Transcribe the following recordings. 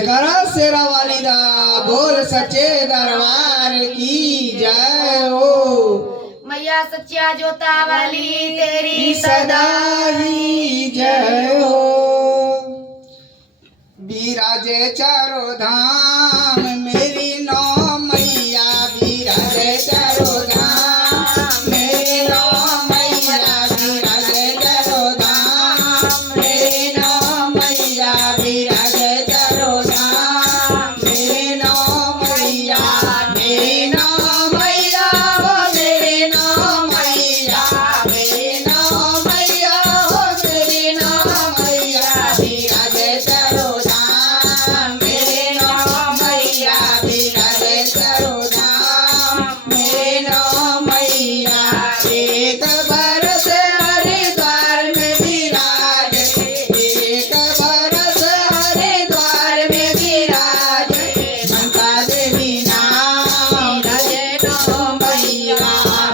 करा शेरा वालिदा बोल सच्चे दरबार की जय हो। मैया सच्चा जोता वाली तेरी सदा ही जय हो। विराजे चारों धाम मेरी नौ मैया, विराजे चारों धाम मेरी नौ मैया, विराजे चारों धाम मेरी नौ मैया, विराजे चारों धाम मेरी नौ मैया, मेरी नौ मैया हो मेरी नौ मैया, मेरी नौ मैया हो मेरी नौ मैया, विराजे चारों धाम मेरी नौ मैया, विराजे चारों धाम मेरी नौ मैया। एक बरस हरिद्वार में विराजे, एक बरस हरिद्वार में विराजे, ममता देवी नाम विराजे नौ मैया,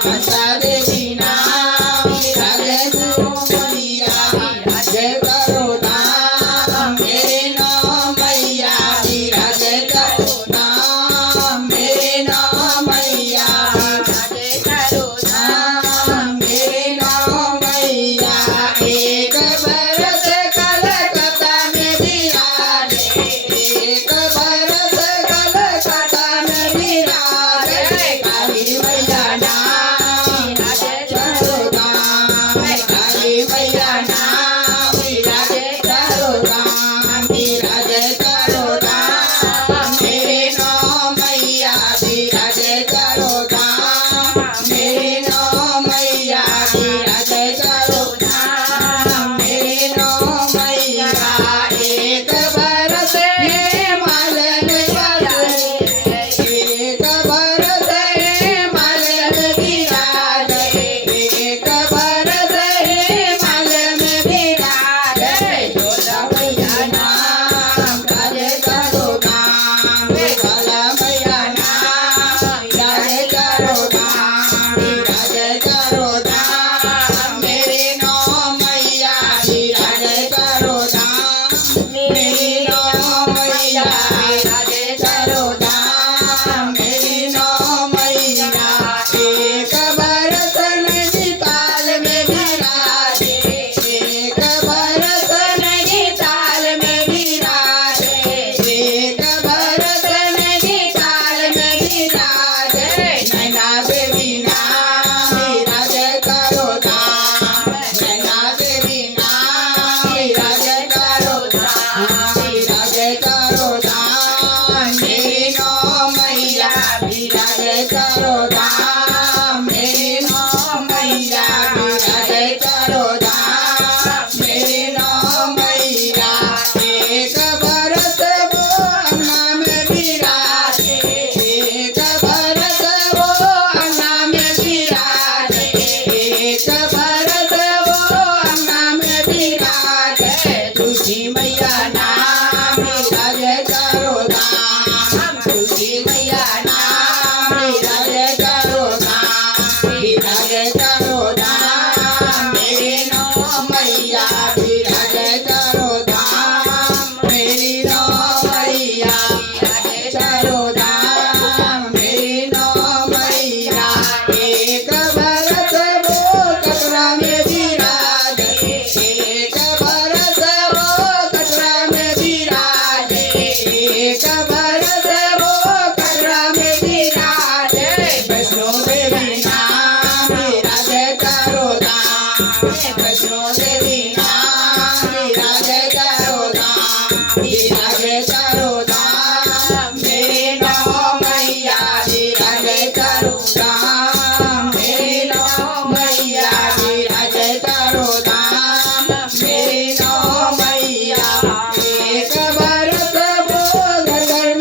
ममता देवी नाम विराजे नौ मैया, विराजे करो धाम मेरे नौ मैया, विराजे करो धाम मेरे नौ मैया, विराजे करो धाम मेरे नौ मैया। एक बरस कलकत्ता में विराजे, एक बरस कलकत्ता में विराजे, काली मैया नाम विराजे करो धाम, काली मैया नाम विराजे करो धाम, विराजे करो धाम मेरे नौ मैया, विराजे करो धाम मेरे नौ मैया, विराजे करो धाम मेरे नौ मैया। एक बरस हिमाल में विराजे, एक बरस हिमाल में विराजे, एक बरस हिमाल में विराजे, जोला मैया नाम विराजे करो धाम, काला मैया नाम विराजे करो धाम, विराजे करो धाम मेरी नौ मैया, विराजे करो धाम मेरी नौ मैया, विराजे करो धाम मेरी नौ मैया। एक बरस नैनीताल में विराजे, एक बरस नैनीताल में विराजे, एक बरस नैनीताल में विराजे, नैना देवी नाम विराजे करो धाम, नैना देवी नाम विराजे करो धाम, विराजे करो धाम मेरी नौ मैया, विराजे करो धाम मेरी नौ मैया, विराजे करो धाम मेरी नौ मैया। एक बरस वो अन्ना में विराजे, एक बरस वो अन्ना में विराजे, एक बरस वो अन्ना में विराजे, तुलसी मैया नाम विराजे करो धाम, तुलसी मैया नाम विराजे करो धाम, विराजे करो धाम मेरी नौ मैया, विराजे करो धाम मेरी नौ मैया, विराजे करो धाम मेरी नौ मैया। एक बरस वो कटरा में विराजे, एक बरस वो कटरा में विराजे, एक बरस वो कटरा में विराजे, वैष्णो देवी नाम विराजे करो धाम, वैष्णो देवी नाम विराजे करो धाम, विराजे करो धाम मेरी नौ मैया, विराजे करो धाम मेरी नौ मैया, विराजे करो धाम मेरी नौ मैया। एक बरस वो घर घर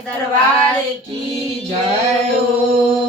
दरबार की जय हो।